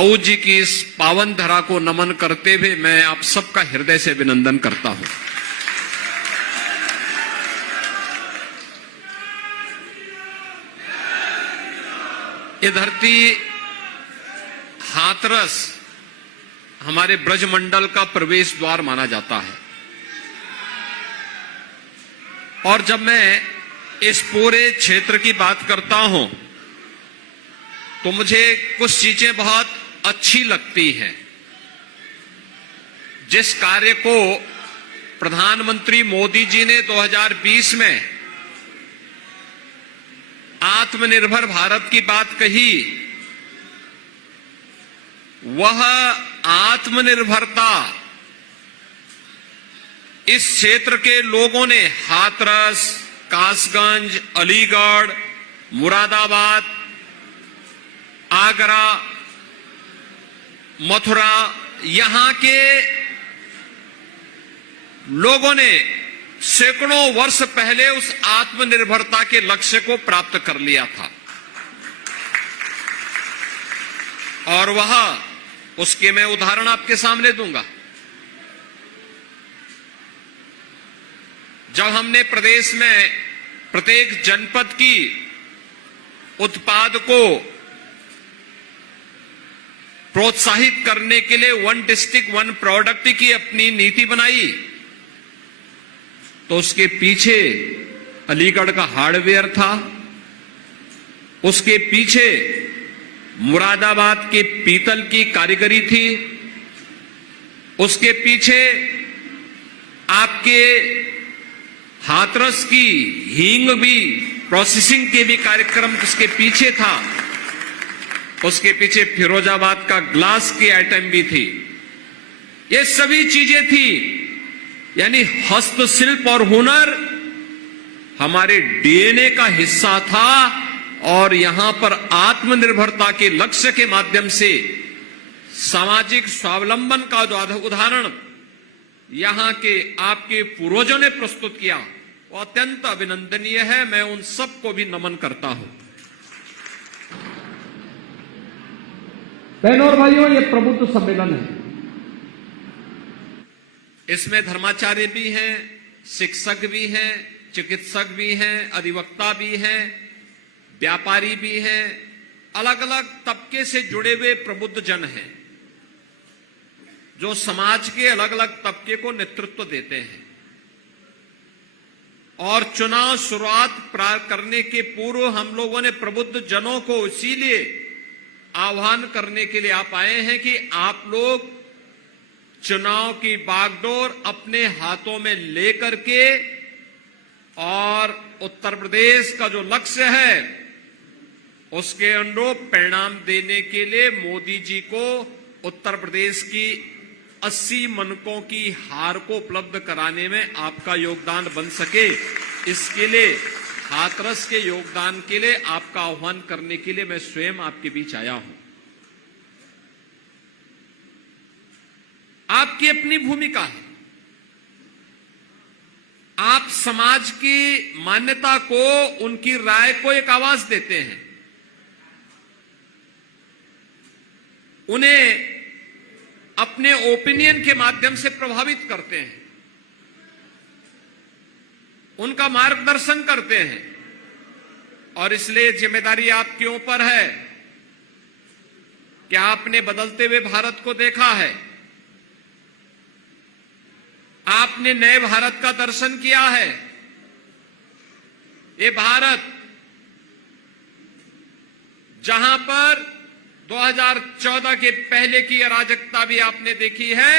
ताऊ जी की इस पावन धरा को नमन करते हुए मैं आप सबका हृदय से अभिनंदन करता हूं। ये धरती हाथरस हमारे ब्रजमंडल का प्रवेश द्वार माना जाता है और जब मैं इस पूरे क्षेत्र की बात करता हूं तो मुझे कुछ चीजें बहुत अच्छी लगती हैं। जिस कार्य को प्रधानमंत्री मोदी जी ने 2020 में आत्मनिर्भर भारत की बात कही, वह आत्मनिर्भरता इस क्षेत्र के लोगों ने हाथरस, कासगंज, अलीगढ़, मुरादाबाद, आगरा, मथुरा, यहां के लोगों ने सैकड़ों वर्ष पहले उस आत्मनिर्भरता के लक्ष्य को प्राप्त कर लिया था और वह उसके मैं उदाहरण आपके सामने दूंगा। जब हमने प्रदेश में प्रत्येक जनपद की उत्पाद को प्रोत्साहित करने के लिए वन डिस्ट्रिक्ट वन प्रोडक्ट की अपनी नीति बनाई, तो उसके पीछे अलीगढ़ का हार्डवेयर था, उसके पीछे मुरादाबाद के पीतल की कारीगरी थी, उसके पीछे आपके हाथरस की हींग भी प्रोसेसिंग के भी कार्यक्रम उसके पीछे था, उसके पीछे फिरोजाबाद का ग्लास की आइटम भी थी। ये सभी चीजें थी, यानी हस्तशिल्प और हुनर हमारे डीएनए का हिस्सा था और यहां पर आत्मनिर्भरता के लक्ष्य के माध्यम से सामाजिक स्वावलंबन का जो उदाहरण यहां के आपके पूर्वजों ने प्रस्तुत किया वो अत्यंत अभिनंदनीय है। मैं उन सबको भी नमन करता हूं। बहनों और भाइयों, ये प्रबुद्ध सम्मेलन है। इसमें धर्माचार्य भी हैं, शिक्षक भी हैं, चिकित्सक भी हैं, अधिवक्ता भी हैं, व्यापारी भी हैं, अलग अलग तबके से जुड़े हुए प्रबुद्ध जन हैं जो समाज के अलग अलग तबके को नेतृत्व देते हैं। और चुनाव शुरुआत करने के पूर्व हम लोगों ने प्रबुद्ध जनों को इसीलिए आह्वान करने के लिए आप आए हैं कि आप लोग चुनाव की बागडोर अपने हाथों में लेकर के और उत्तर प्रदेश का जो लक्ष्य है उसके अनुरूप परिणाम देने के लिए मोदी जी को उत्तर प्रदेश की 80 मनकों की हार को उपलब्ध कराने में आपका योगदान बन सके, इसके लिए हाथरस के योगदान के लिए आपका आह्वान करने के लिए मैं स्वयं आपके बीच आया हूं। आपकी अपनी भूमिका है, आप समाज की मान्यता को, उनकी राय को एक आवाज देते हैं, उन्हें अपने ओपिनियन के माध्यम से प्रभावित करते हैं, उनका मार्गदर्शन करते हैं और इसलिए जिम्मेदारी आपके ऊपर है कि आपने बदलते हुए भारत को देखा है, आपने नए भारत का दर्शन किया है। ये भारत जहां पर 2014 के पहले की अराजकता भी आपने देखी है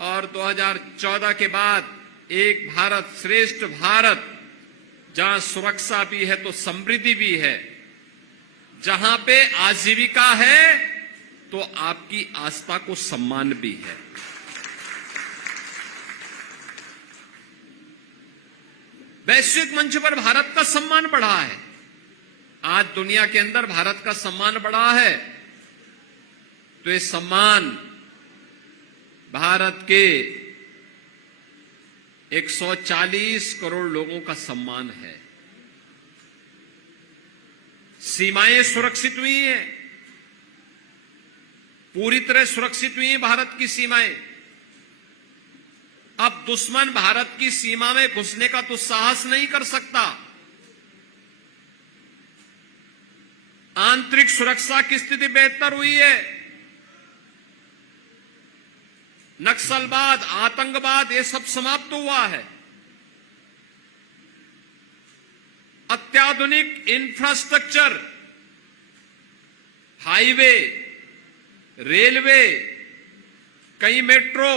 और 2014 के बाद एक भारत श्रेष्ठ भारत, जहां सुरक्षा भी है तो समृद्धि भी है, जहां पे आजीविका है तो आपकी आस्था को सम्मान भी है। वैश्विक मंच पर भारत का सम्मान बढ़ा है, आज दुनिया के अंदर भारत का सम्मान बढ़ा है, तो ये सम्मान भारत के 140 करोड़ लोगों का सम्मान है। सीमाएं सुरक्षित हुई हैं, पूरी तरह सुरक्षित हुई हैं भारत की सीमाएं। अब दुश्मन भारत की सीमा में घुसने का तो साहस नहीं कर सकता। आंतरिक सुरक्षा की स्थिति बेहतर हुई है। नक्सलवाद, आतंकवाद, ये सब समाप्त हुआ है। अत्याधुनिक इंफ्रास्ट्रक्चर, हाईवे, रेलवे, कहीं मेट्रो,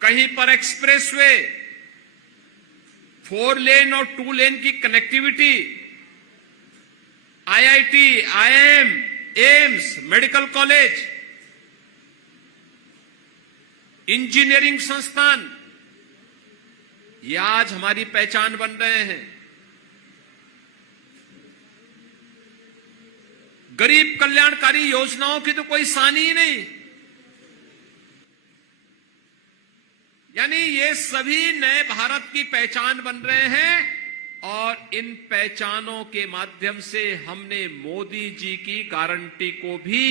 कहीं पर एक्सप्रेसवे, 4 लेन और 2 लेन की connectivity, IIT, IIM, AIIMS, medical college, engineering संस्थान, ये आज हमारी पहचान बन रहे हैं। गरीब कल्याणकारी योजनाओं की तो कोई सानी ही नहीं। यानी ये सभी नए भारत की पहचान बन रहे हैं और इन पहचानों के माध्यम से हमने मोदी जी की गारंटी को भी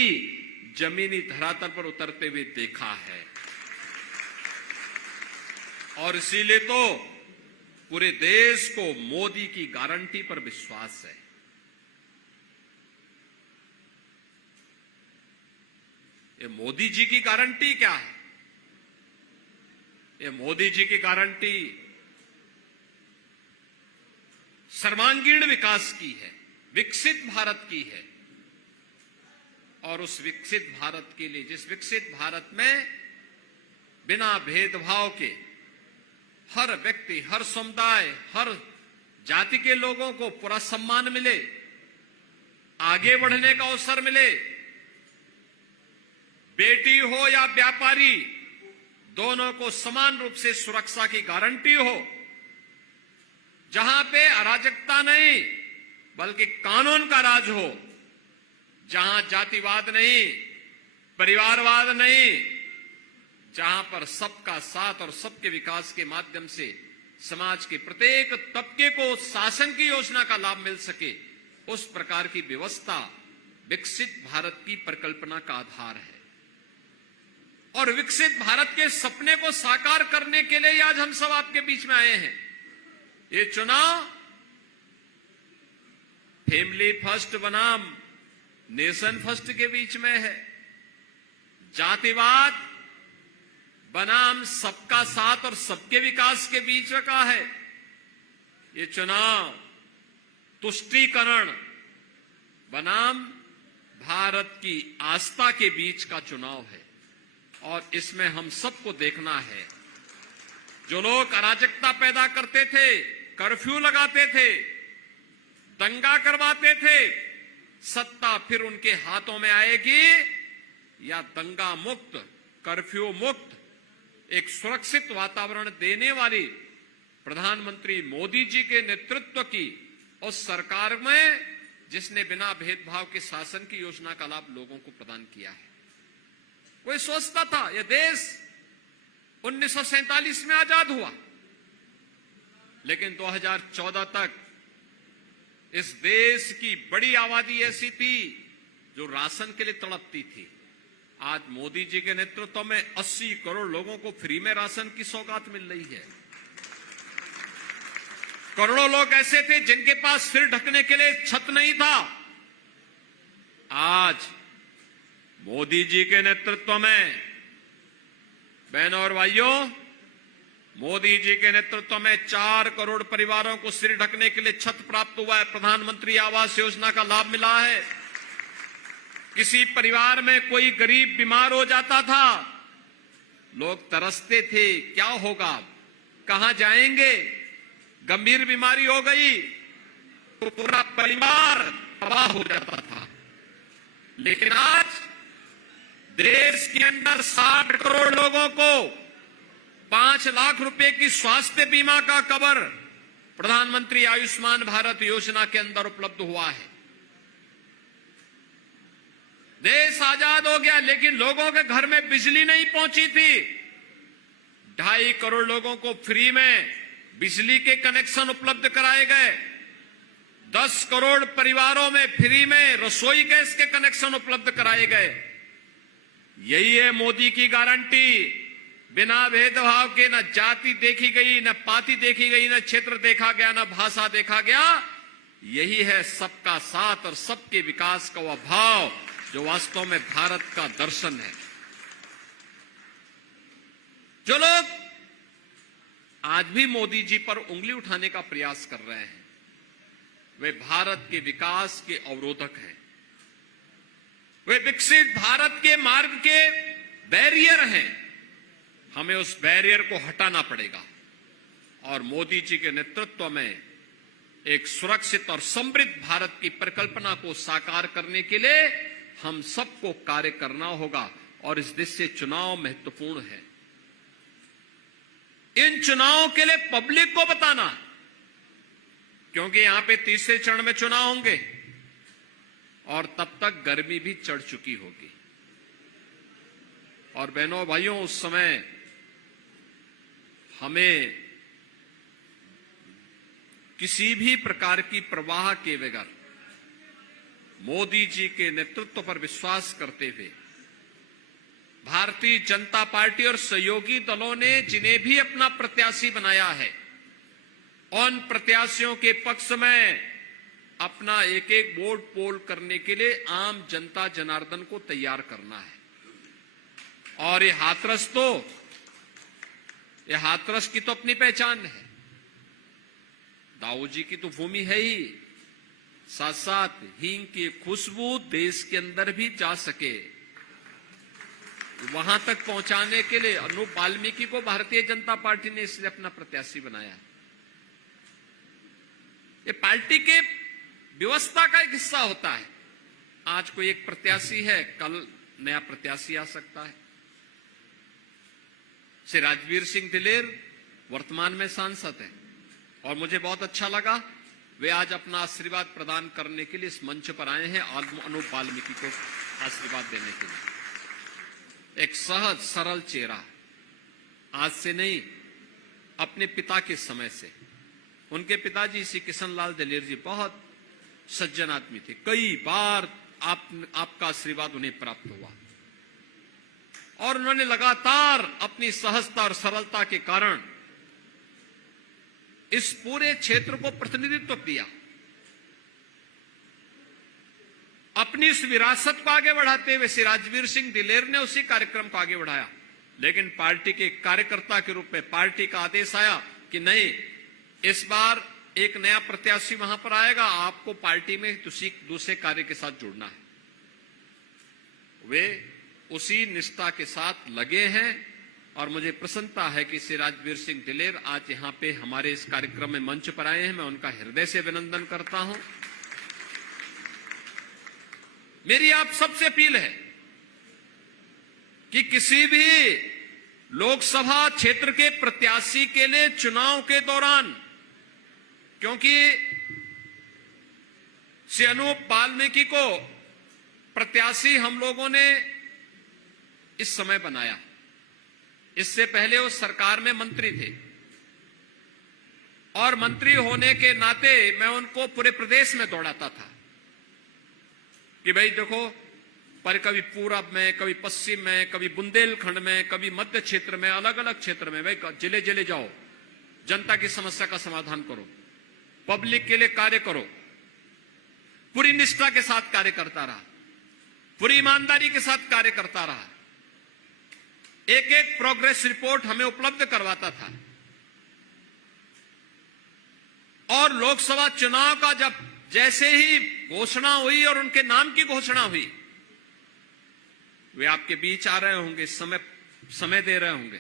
जमीनी धरातल पर उतरते हुए देखा है। और इसीलिए तो पूरे देश को मोदी की गारंटी पर विश्वास है। ये मोदी जी की गारंटी क्या है? ये मोदी जी की गारंटी सर्वांगीण विकास की है, विकसित भारत की है। और उस विकसित भारत के लिए, जिस विकसित भारत में बिना भेदभाव के हर व्यक्ति, हर समुदाय, हर जाति के लोगों को पूरा सम्मान मिले, आगे बढ़ने का अवसर मिले, बेटी हो या व्यापारी, दोनों को समान रूप से सुरक्षा की गारंटी हो, जहां पे अराजकता नहीं बल्कि कानून का राज हो, जहां जातिवाद नहीं, परिवारवाद नहीं, जहां पर सबका साथ और सबके विकास के माध्यम से समाज के प्रत्येक तबके को शासन की योजना का लाभ मिल सके, उस प्रकार की व्यवस्था विकसित भारत की परिकल्पना का आधार है। और विकसित भारत के सपने को साकार करने के लिए आज हम सब आपके बीच में आए हैं। ये चुनाव फैमिली फर्स्ट बनाम नेशन फर्स्ट के बीच में है, जातिवाद बनाम सबका साथ और सबके विकास के बीच का है। ये चुनाव तुष्टीकरण बनाम भारत की आस्था के बीच का चुनाव है। और इसमें हम सबको देखना है, जो लोग अराजकता पैदा करते थे, कर्फ्यू लगाते थे, दंगा करवाते थे, सत्ता फिर उनके हाथों में आएगी या दंगा मुक्त, कर्फ्यू मुक्त, एक सुरक्षित वातावरण देने वाली प्रधानमंत्री मोदी जी के नेतृत्व की उस सरकार में, जिसने बिना भेदभाव के शासन की योजना का लाभ लोगों को प्रदान किया है। कोई सोचता था यह देश 1947 में आजाद हुआ, लेकिन 2014 तक इस देश की बड़ी आबादी ऐसी थी जो राशन के लिए तड़पती थी। आज मोदी जी के नेतृत्व में 80 करोड़ लोगों को फ्री में राशन की सौगात मिल रही है। करोड़ों लोग ऐसे थे जिनके पास सिर ढकने के लिए छत नहीं था। आज मोदी जी के नेतृत्व में, बहनों और भाइयों, मोदी जी के नेतृत्व में 4 करोड़ परिवारों को सिर ढकने के लिए छत प्राप्त हुआ है। प्रधानमंत्री आवास योजना का लाभ मिला है। किसी परिवार में कोई गरीब बीमार हो जाता था, लोग तरसते थे, क्या होगा, कहां जाएंगे, गंभीर बीमारी हो गई तो पूरा परिवार तबाह हो जाता था। लेकिन आज देश के अंदर 60 करोड़ लोगों को 5 लाख रुपए की स्वास्थ्य बीमा का कवर प्रधानमंत्री आयुष्मान भारत योजना के अंदर उपलब्ध हुआ है। देश आजाद हो गया, लेकिन लोगों के घर में बिजली नहीं पहुंची थी। 2.5 करोड़ लोगों को फ्री में बिजली के कनेक्शन उपलब्ध कराए गए। 10 करोड़ परिवारों में फ्री में रसोई गैस के कनेक्शन उपलब्ध कराए गए। यही है मोदी की गारंटी। बिना भेदभाव के न जाति देखी गई, न पाति देखी गई, न क्षेत्र देखा गया, न भाषा देखा गया। यही है सबका साथ और सबके विकास का वह भाव जो वास्तव में भारत का दर्शन है। जो लोग आज भी मोदी जी पर उंगली उठाने का प्रयास कर रहे हैं, वे भारत के विकास के अवरोधक हैं। वे विकसित भारत के मार्ग के बैरियर हैं। हमें उस बैरियर को हटाना पड़ेगा और मोदी जी के नेतृत्व में एक सुरक्षित और समृद्ध भारत की परिकल्पना को साकार करने के लिए हम सबको कार्य करना होगा। और इस दृष्टि से चुनाव महत्वपूर्ण है। इन चुनावों के लिए पब्लिक को बताना, क्योंकि यहां पे तीसरे चरण में चुनाव होंगे और तब तक गर्मी भी चढ़ चुकी होगी। और बहनों भाइयों, उस समय हमें किसी भी प्रकार की परवाह के बगैर मोदी जी के नेतृत्व पर विश्वास करते हुए भारतीय जनता पार्टी और सहयोगी दलों ने जिन्हें भी अपना प्रत्याशी बनाया है, उन प्रत्याशियों के पक्ष में अपना एक एक वोट पोल करने के लिए आम जनता जनार्दन को तैयार करना है। और ये हाथरस की तो अपनी पहचान है। दाऊ जी की तो भूमि है ही, साथ साथ हींग की खुशबू देश के अंदर भी जा सके, वहां तक पहुंचाने के लिए अनूप वाल्मीकि को भारतीय जनता पार्टी ने इसलिए अपना प्रत्याशी बनाया। ये पार्टी के व्यवस्था का एक हिस्सा होता है। आज कोई एक प्रत्याशी है, कल नया प्रत्याशी आ सकता है। श्री राजवीर सिंह दिलेर वर्तमान में सांसद हैं और मुझे बहुत अच्छा लगा वे आज अपना आशीर्वाद प्रदान करने के लिए इस मंच पर आए हैं अनूप वाल्मीकि को आशीर्वाद देने के लिए। एक सहज सरल चेहरा, आज से नहीं अपने पिता के समय से। उनके पिताजी श्री किशनलाल दिलेर जी बहुत सज्जन आदमी थे। कई बार आपका आशीर्वाद उन्हें प्राप्त हुआ और उन्होंने लगातार अपनी सहजता और सरलता के कारण इस पूरे क्षेत्र को प्रतिनिधित्व दिया। अपनी इस विरासत को आगे बढ़ाते हुए श्री राजवीर सिंह दिलेर ने उसी कार्यक्रम को आगे बढ़ाया। लेकिन पार्टी के कार्यकर्ता के रूप में पार्टी का आदेश आया कि नहीं, इस बार एक नया प्रत्याशी वहां पर आएगा, आपको पार्टी में दूसरे कार्य के साथ जुड़ना है। वे उसी निष्ठा के साथ लगे हैं और मुझे प्रसन्नता है कि श्री राजवीर सिंह दिलेर आज यहां पे हमारे इस कार्यक्रम में मंच पर आए हैं। मैं उनका हृदय से अभिनंदन करता हूं। मेरी आप सबसे अपील है कि किसी भी लोकसभा क्षेत्र के प्रत्याशी के लिए चुनाव के दौरान, क्योंकि श्री अनूप वाल्मीकि को प्रत्याशी हम लोगों ने इस समय बनाया, इससे पहले वो सरकार में मंत्री थे और मंत्री होने के नाते मैं उनको पूरे प्रदेश में दौड़ाता था कि भाई देखो, पर कभी पूरब में, कभी पश्चिम में, कभी बुंदेलखंड में, कभी मध्य क्षेत्र में, अलग अलग क्षेत्र में भाई जिले जिले जाओ, जनता की समस्या का समाधान करो, पब्लिक के लिए कार्य करो। पूरी निष्ठा के साथ कार्य करता रहा, पूरी ईमानदारी के साथ कार्य करता रहा। एक एक प्रोग्रेस रिपोर्ट हमें उपलब्ध करवाता था। और लोकसभा चुनाव का जब जैसे ही घोषणा हुई और उनके नाम की घोषणा हुई, वे आपके बीच आ रहे होंगे, समय दे रहे होंगे।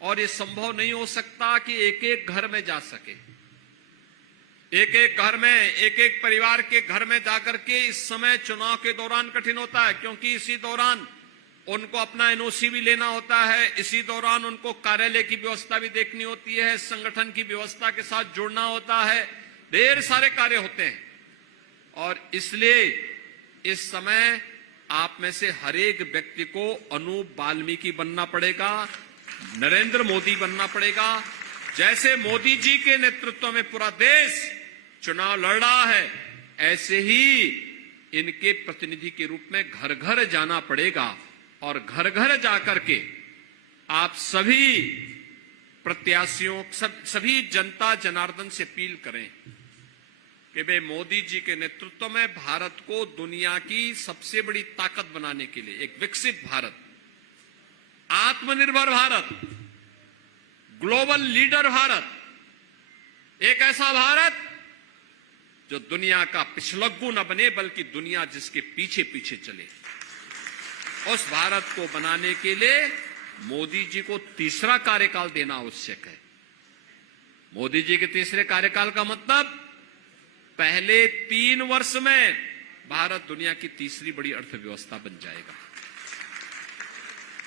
और ये संभव नहीं हो सकता कि एक एक घर में जा सके, एक एक घर में, एक एक परिवार के घर में जाकर के इस समय चुनाव के दौरान कठिन होता है, क्योंकि इसी दौरान उनको अपना एनओसी भी लेना होता है, इसी दौरान उनको कार्यालय की व्यवस्था भी देखनी होती है, संगठन की व्यवस्था के साथ जुड़ना होता है, ढेर सारे कार्य होते हैं। और इसलिए इस समय आप में से हर एक व्यक्ति को अनूप वाल्मीकि बनना पड़ेगा, नरेंद्र मोदी बनना पड़ेगा। जैसे मोदी जी के नेतृत्व में पूरा देश चुनाव लड़ रहा है, ऐसे ही इनके प्रतिनिधि के रूप में घर घर जाना पड़ेगा और घर घर जाकर के आप सभी प्रत्याशियों, सभी जनता जनार्दन से अपील करें कि वे मोदी जी के नेतृत्व में भारत को दुनिया की सबसे बड़ी ताकत बनाने के लिए एक विकसित भारत, आत्मनिर्भर भारत, ग्लोबल लीडर भारत, एक ऐसा भारत जो दुनिया का पिछलग्गू न बने बल्कि दुनिया जिसके पीछे पीछे चले, उस भारत को बनाने के लिए मोदी जी को तीसरा कार्यकाल देना आवश्यक है। मोदी जी के तीसरे कार्यकाल का मतलब पहले 3 वर्ष में भारत दुनिया की तीसरी बड़ी अर्थव्यवस्था बन जाएगा।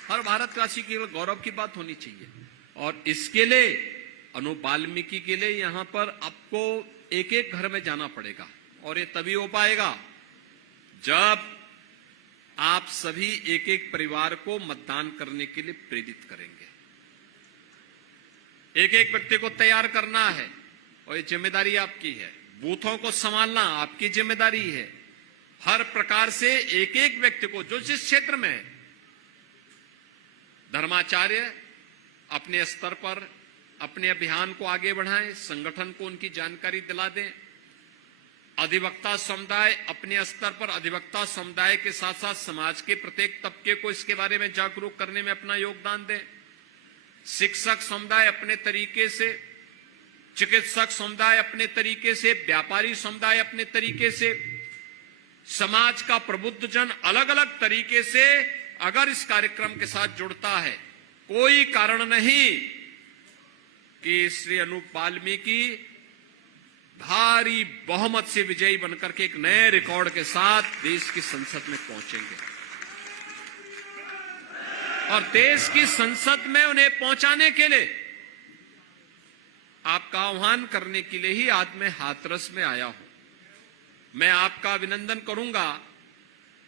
हर भारतवासी की गौरव की बात होनी चाहिए और इसके लिए अनु वाल्मीकि के लिए यहां पर आपको एक एक घर में जाना पड़ेगा और ये तभी हो पाएगा जब आप सभी एक एक परिवार को मतदान करने के लिए प्रेरित करेंगे। एक एक व्यक्ति को तैयार करना है और ये जिम्मेदारी आपकी है। बूथों को संभालना आपकी जिम्मेदारी है। हर प्रकार से एक एक व्यक्ति को जो जिस क्षेत्र में है, धर्माचार्य अपने स्तर पर अपने अभियान को आगे बढ़ाएं, संगठन को उनकी जानकारी दिला दें। अधिवक्ता समुदाय अपने स्तर पर अधिवक्ता समुदाय के साथ साथ समाज के प्रत्येक तबके को इसके बारे में जागरूक करने में अपना योगदान दें। शिक्षक समुदाय अपने तरीके से, चिकित्सक समुदाय अपने तरीके से, व्यापारी समुदाय अपने तरीके से, समाज का प्रबुद्ध जन अलग अलग तरीके से अगर इस कार्यक्रम के साथ जुड़ता है, कोई कारण नहीं कि श्री अनूप वाल्मीकि भारी बहुमत से विजयी बनकर के एक नए रिकॉर्ड के साथ देश की संसद में पहुंचेंगे और देश की संसद में उन्हें पहुंचाने के लिए आपका आह्वान करने के लिए ही आज मैं हाथरस में आया हूं। मैं आपका अभिनंदन करूंगा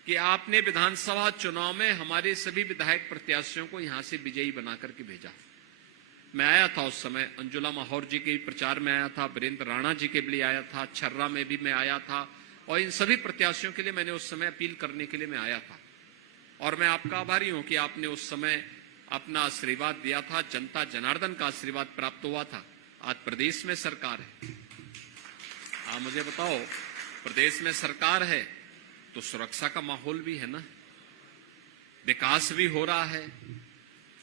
कि आपने विधानसभा चुनाव में हमारे सभी विधायक प्रत्याशियों को यहां से विजयी बनाकर के भेजा। मैं आया था उस समय, अंजुला माहौर जी के प्रचार में आया था, वीरेंद्र राणा जी के लिए आया था, छर्रा में भी मैं आया था और इन सभी प्रत्याशियों के लिए मैंने उस समय अपील करने के लिए मैं आया था और मैं आपका आभारी हूं कि आपने उस समय अपना आशीर्वाद दिया था। जनता जनार्दन का आशीर्वाद प्राप्त हुआ था। आज प्रदेश में सरकार है। आप मुझे बताओ, प्रदेश में सरकार है तो सुरक्षा का माहौल भी है ना, विकास भी हो रहा है,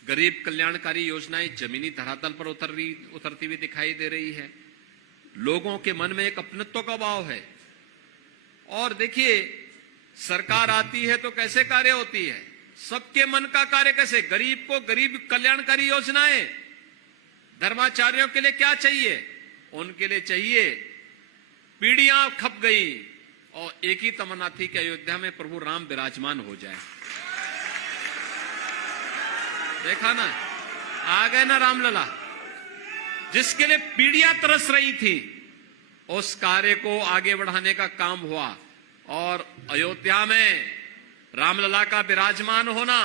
गरीब कल्याणकारी योजनाएं जमीनी धरातल पर उतरती हुई दिखाई दे रही है, लोगों के मन में एक अपनत्व का भाव है। और देखिए, सरकार आती है तो कैसे कार्य होती है, सबके मन का कार्य कैसे, गरीब को गरीब कल्याणकारी योजनाएं, धर्माचार्यों के लिए क्या चाहिए, उनके लिए चाहिए, पीढ़ियां खप गई और एक ही तमन्ना थी कि अयोध्या में प्रभु राम विराजमान हो जाए। देखा ना, आ गए ना रामलला, जिसके लिए पीढ़ियां तरस रही थी, उस कार्य को आगे बढ़ाने का काम हुआ और अयोध्या में रामलला का विराजमान होना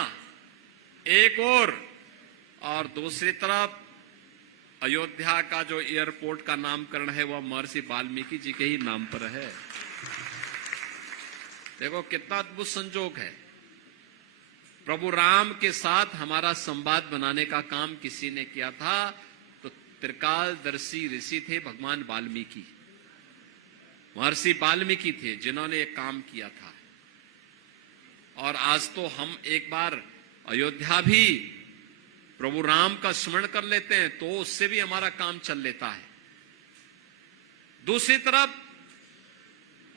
एक और दूसरी तरफ अयोध्या का जो एयरपोर्ट का नामकरण है वह महर्षि वाल्मीकि जी के ही नाम पर है। देखो कितना अद्भुत संजोग है। प्रभु राम के साथ हमारा संवाद बनाने का काम किसी ने किया था तो त्रिकालदर्शी ऋषि थे भगवान वाल्मीकि, महर्षि वाल्मीकि थे जिन्होंने एक काम किया था। और आज तो हम एक बार अयोध्या भी प्रभु राम का स्मरण कर लेते हैं तो उससे भी हमारा काम चल लेता है। दूसरी तरफ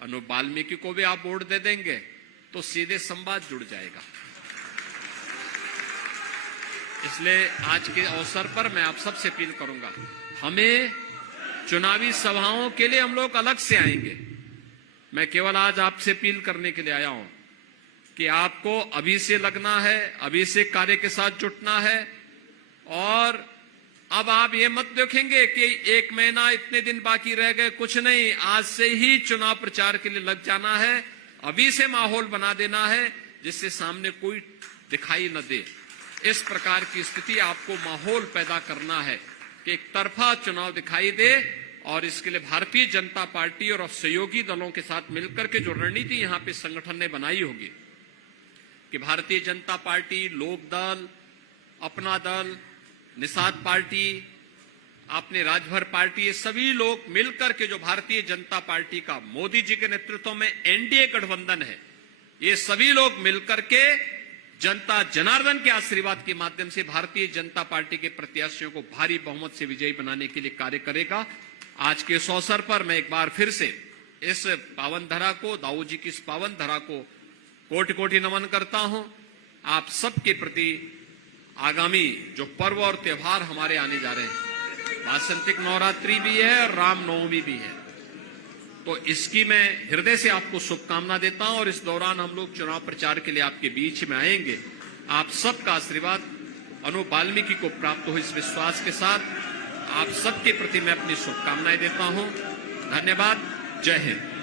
अनु वाल्मीकि को भी आप वोट दे देंगे तो सीधे संवाद जुड़ जाएगा। इसलिए आज के अवसर पर मैं आप सबसे अपील करूंगा, हमें चुनावी सभाओं के लिए हम लोग अलग से आएंगे। मैं केवल आज आपसे अपील करने के लिए आया हूं कि आपको अभी से लगना है, अभी से कार्य के साथ जुटना है। और अब आप ये मत देखेंगे कि 1 महीना इतने दिन बाकी रह गए, कुछ नहीं, आज से ही चुनाव प्रचार के लिए लग जाना है। अभी से माहौल बना देना है जिससे सामने कोई दिखाई न दे। इस प्रकार की स्थिति आपको माहौल पैदा करना है कि एक तरफा चुनाव दिखाई दे और इसके लिए भारतीय जनता पार्टी और सहयोगी दलों के साथ मिलकर के जो रणनीति यहां पे संगठन ने बनाई होगी कि भारतीय जनता पार्टी, लोक दल, अपना दल, निषाद पार्टी, अपने राजभर पार्टी, ये सभी लोग मिलकर के जो भारतीय जनता पार्टी का मोदी जी के नेतृत्व में एनडीए गठबंधन है, ये सभी लोग मिलकर के जनता जनार्दन के आशीर्वाद के माध्यम से भारतीय जनता पार्टी के प्रत्याशियों को भारी बहुमत से विजयी बनाने के लिए कार्य करेगा। आज के इस अवसर पर मैं एक बार फिर से इस पावन धरा को, दाऊ जी की इस पावन धरा को कोटि कोटि नमन करता हूं। आप सबके प्रति आगामी जो पर्व और त्योहार हमारे आने जा रहे हैं, वासंतिक नवरात्रि भी है और रामनवमी भी है, तो इसकी मैं हृदय से आपको शुभकामना देता हूं। और इस दौरान हम लोग चुनाव प्रचार के लिए आपके बीच में आएंगे। आप सबका आशीर्वाद अनूप वाल्मीकि को प्राप्त हो, इस विश्वास के साथ आप सबके प्रति मैं अपनी शुभकामनाएं देता हूं। धन्यवाद। जय हिंद।